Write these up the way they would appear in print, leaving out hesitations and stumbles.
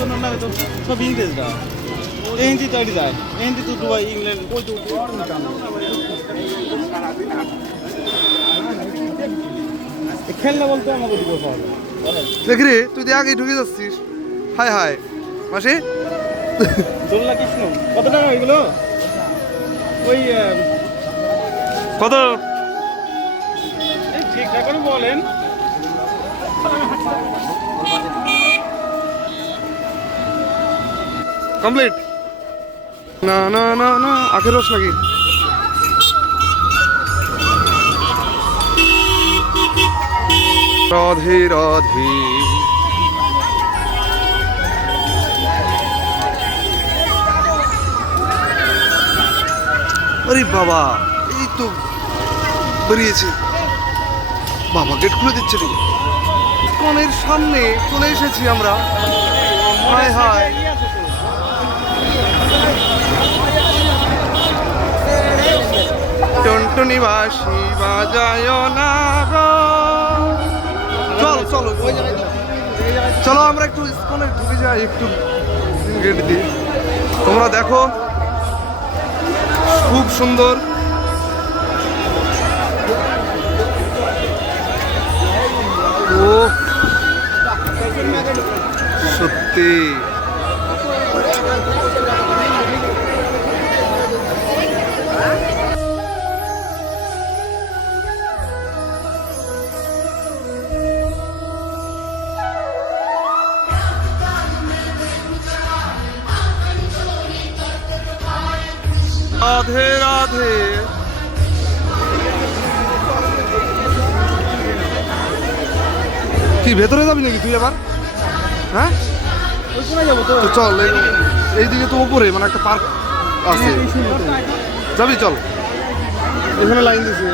না তো সব ইংরেজরা হিন্দি তৈরি যায় হিন্দি তো দুবাই ইংল্যান্ড ওই তো খেলনা বলতে আমাকে দুটো পাওয়া যায় দেখ রে তুই তো আগেই ঢুকে যাচ্ছিস হাই হাই মাসি দোলনা কৃষ্ণ কত টাকা এগুলো ওই কত ঠিকঠাক করে বলেন কমপ্লিট না না না না আখের রস নাকি রাধে রাধে আরে বাবা এই তো বেরিয়েছে বাবা গেট খুলে দিচ্ছে রে কনের সামনে চলে এসেছি আমরা হায় হায় টুনটুনি বাঁশি বাজায় না গো চলো চলো চলো আমরা একটু স্কুলে ঢুকে যাই একটু গেট দিয়ে তোমরা দেখো খুব সুন্দর ও সত্যি রাধে রাধে কি ভেতরে যাবি নাকি তুই আবার হ্যাঁ তো চল এইদিকে তো উপরে মানে একটা পার্ক আছে যাবি চল এখানে লাইন দিছে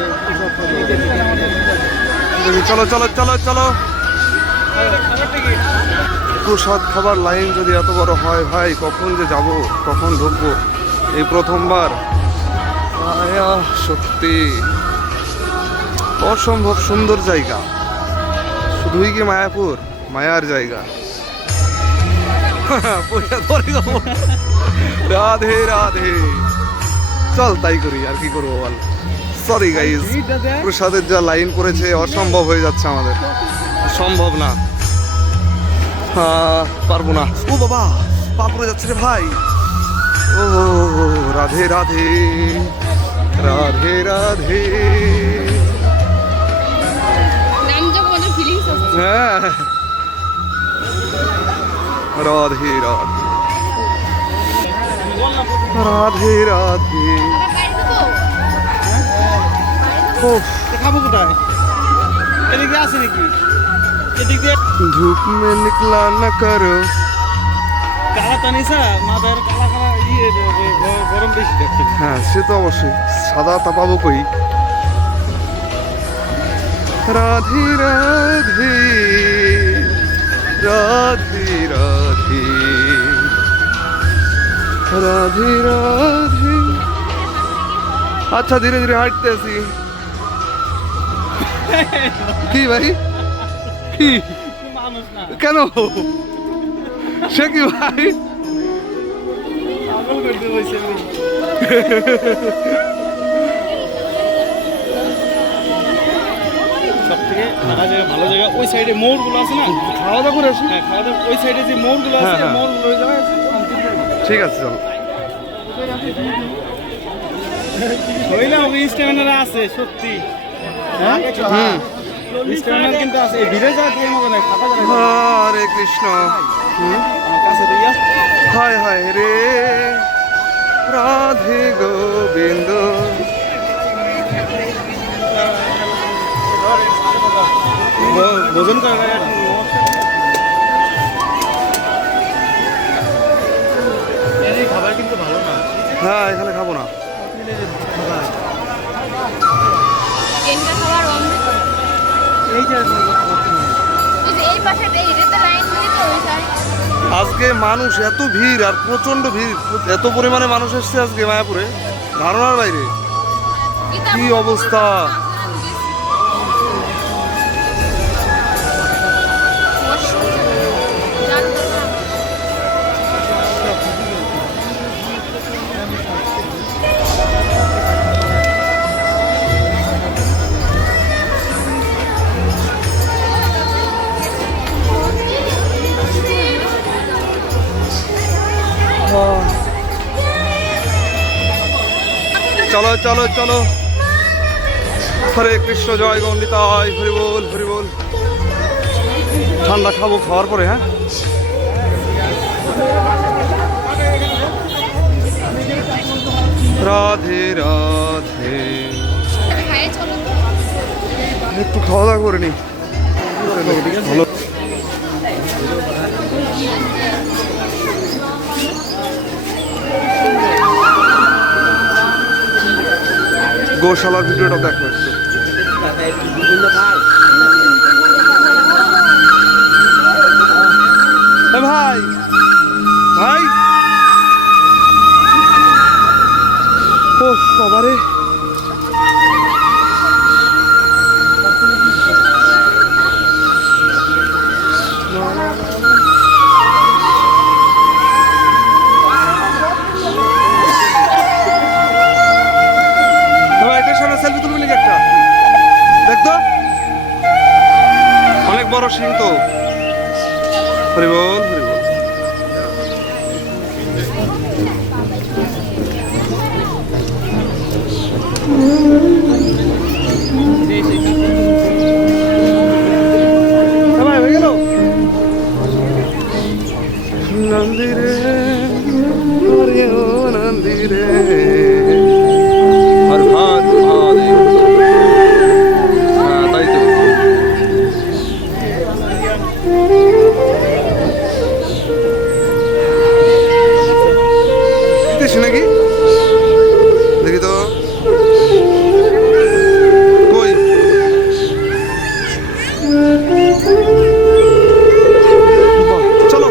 চলো চলো চলো চলো প্রসাদ খাবার লাইন যদি এত বড় হয় ভাই কখন যে যাব কখন ঢুকবো এই প্রথমবার সত্যি অসম্ভব সুন্দর জায়গা শুধুই কি মায়াপুর মায়ার জায়গা রাধে রাধে চল তাই করি আর কি করবো বল সরি গাইজ প্রসাদের যা লাইন পড়েছে অসম্ভব হয়ে যাচ্ছে আমাদের সম্ভব না পারবো না ও বাবা পা পড়ে যাচ্ছে রে ভাই ও রাধে রাধে রাধে রাধে হ্যাঁ রাধে রাধে রাধে রাধে খাবো কোথায় এদিকে আছে নাকি এদিকে धूप में निकला न करो কালা তানিসা মাথার কালা কালা গরম বেশি দেখতে হ্যাঁ সে তো অবশ্যই সাদা তা পাবো কই রাধে রাধে রাধে রাধে রাধে রাধে আচ্ছা ধীরে ধীরে হাঁটতে আসি কি ভাই কি মানুষ না কেন সে কি ভাই পাগল করতে বসে সব থেকে ভালো জায়গা ওই সাইডে মোড়গুলো আছে না খাওয়া দাওয়া করে আসি হ্যাঁ খাওয়া দাওয়া ওই সাইডে যে মোড়গুলো আছে হ্যাঁ, হ্যাঁ। মোড়গুলো ওই জায়গায় আছে ঠিক আছে চলো হইলে ওই স্ট্যামিনারা আছে সত্যি হ্যাঁ স্ট্যামিনার কিন্তু আছে এই ভিড়ে যাওয়া থেকে মতো নাই ফাঁকা জায়গা হরে কৃষ্ণ আমার কাছে তো ইয়া হায় হায় রে রাধে গোবিন্দ ভোজন করে খাবার কিন্তু ভালো না হ্যাঁ এখানে খাবো না আজকে মানুষ এত ভিড় আর প্রচন্ড ভিড় এত পরিমাণে মানুষ এসছে আজকে মায়াপুরে ধারণার বাইরে কি অবস্থা চলো চলো। হরে কৃষ্ণ, জয় গৌন্ডিতায়, হরি বল হরি বল। ঠান্ডা খাবো খাওয়ার পরে। হ্যাঁ, রাধে রাধে। একটু খাওয়া দাওয়া করে নি। ভালো। গোশালার ভিডিওটা দেখো একটু। ভাই ভাই, ও বাবারে, সেলফি তুলবি নাকি একটা? দেখতো অনেক বড় সিং তো। হরি বল হরি বল। হয়ে গেল নন্দিরে, নন্দিরে। নাকি দেখি তো কই। চলো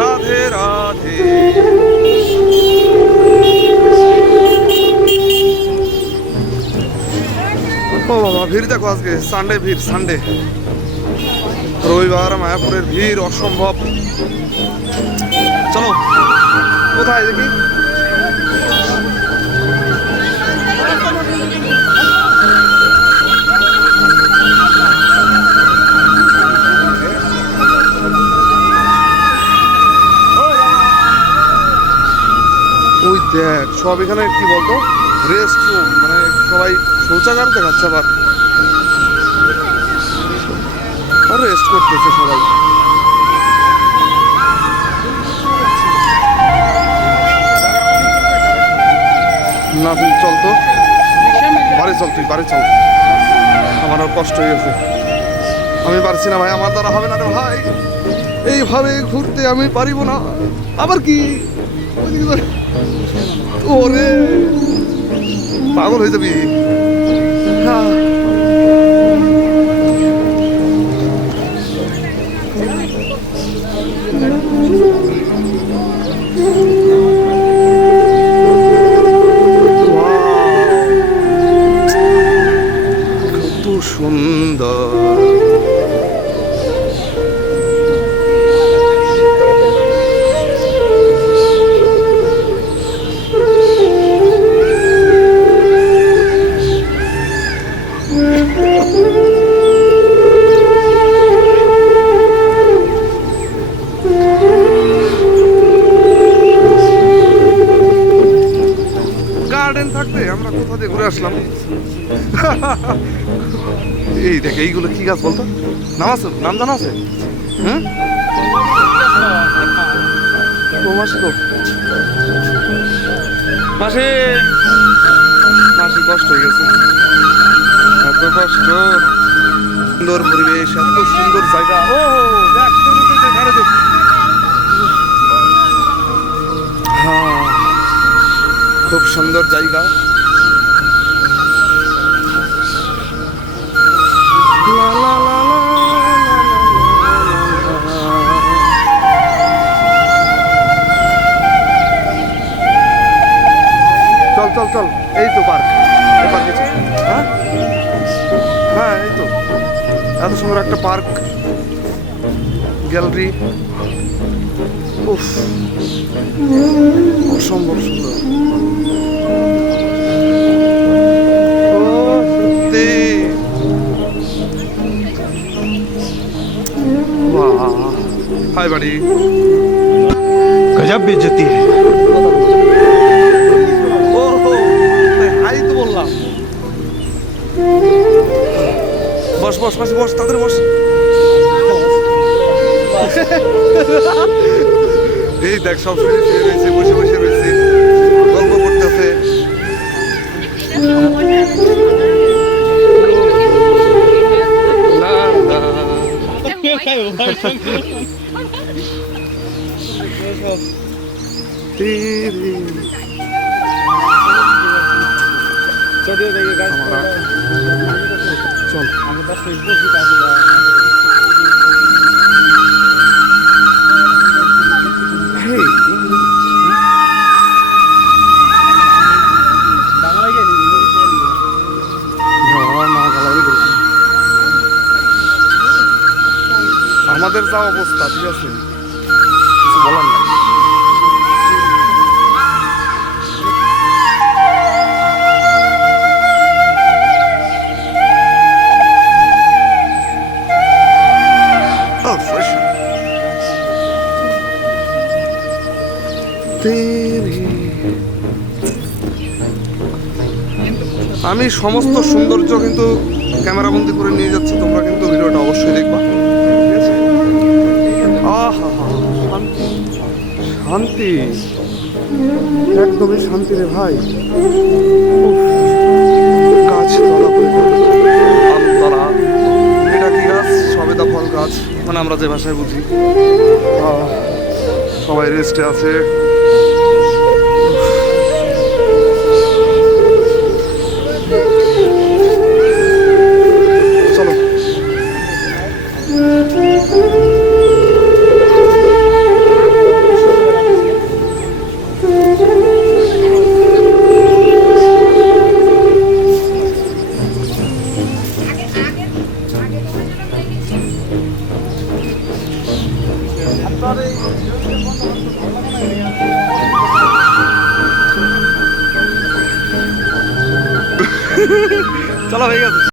রাধে রাধে। ও বাবা, ভিড় দেখো আজকে সানডে, ভিড় সানডে, রবিবার মায়াপুরের ভিড় অসম্ভব। চলো কোথায় দেখি। ওই দেখ সব এখানে কি বলতো, রেস্ট রুম, মানে সবাই শৌচাগার দেখাচ্ছে, আবার রেস্ট করতেছে সবাই। না তুই চল তো, বাড়ি চল, তুই বাড়ি চল, আমার কষ্ট হয়ে গেছে, আমি পারছি না ভাই, আমার দ্বারা হবে না রে ভাই, এইভাবে ঘুরতে আমি পারিব না। আবার কি ওরে পাগল হয়ে যাবি। হ্যাঁ কত সুন্দর। গার্ডেন থাকতে আমরা কোথা দিয়ে ঘুরে আসলাম। এই দেখ এইগুলো কি গাছ বলতো, নাম আছে, নাম জানা আছে? হ্যাঁ মাসি তো, মাসি মাসি কষ্ট হয়ে গেছে, এত কষ্ট। সুন্দর পরিবেশ, এত সুন্দর জায়গা। ও দেখ দেখ, হ্যাঁ খুব সুন্দর জায়গা। লা লা লা লা। চল চল চল, এই তো পার্ক, এই পার্কে চল। হ্যাঁ হ্যাঁ এই তো এত সুন্দর একটা পার্ক, গ্যালারি, উফ অসম্ভব সুন্দর। हाय बड़ी गजब बेइज्जती है। ओहो বস বস বস বস তাদের বস। এই দেখ সব শুয়ে শুয়ে রয়েছে, বসে বসে রয়েছে, গল্প করতেছে। না না তেরি চলিয়ে দেখি গাছ আমরা চল। আমি 10 মিনিট বসি তারপরে হেই বাংলা গিয়ে আমাদের যা অবস্থা, ঠিক আছে, কিছু বলার নাই। Oh, fresh. আমি সমস্ত সৌন্দর্য কিন্তু ক্যামেরাবন্দি করে নিয়ে যাচ্ছি, তোমরা কিন্তু ভিডিওটা অবশ্যই দেখবা। ঠিক আছে? আহা হা, শান্তি শান্তি, একদমই শান্তি রে ভাই। উফ, গাছতলা আমতলা, এটা কি গাছ? সবেদা ফল গাছ, মানে আমরা যে ভাষায় বুঝি। সবাই রেস্টে আছে। চলো চলো হয়ে গেছে।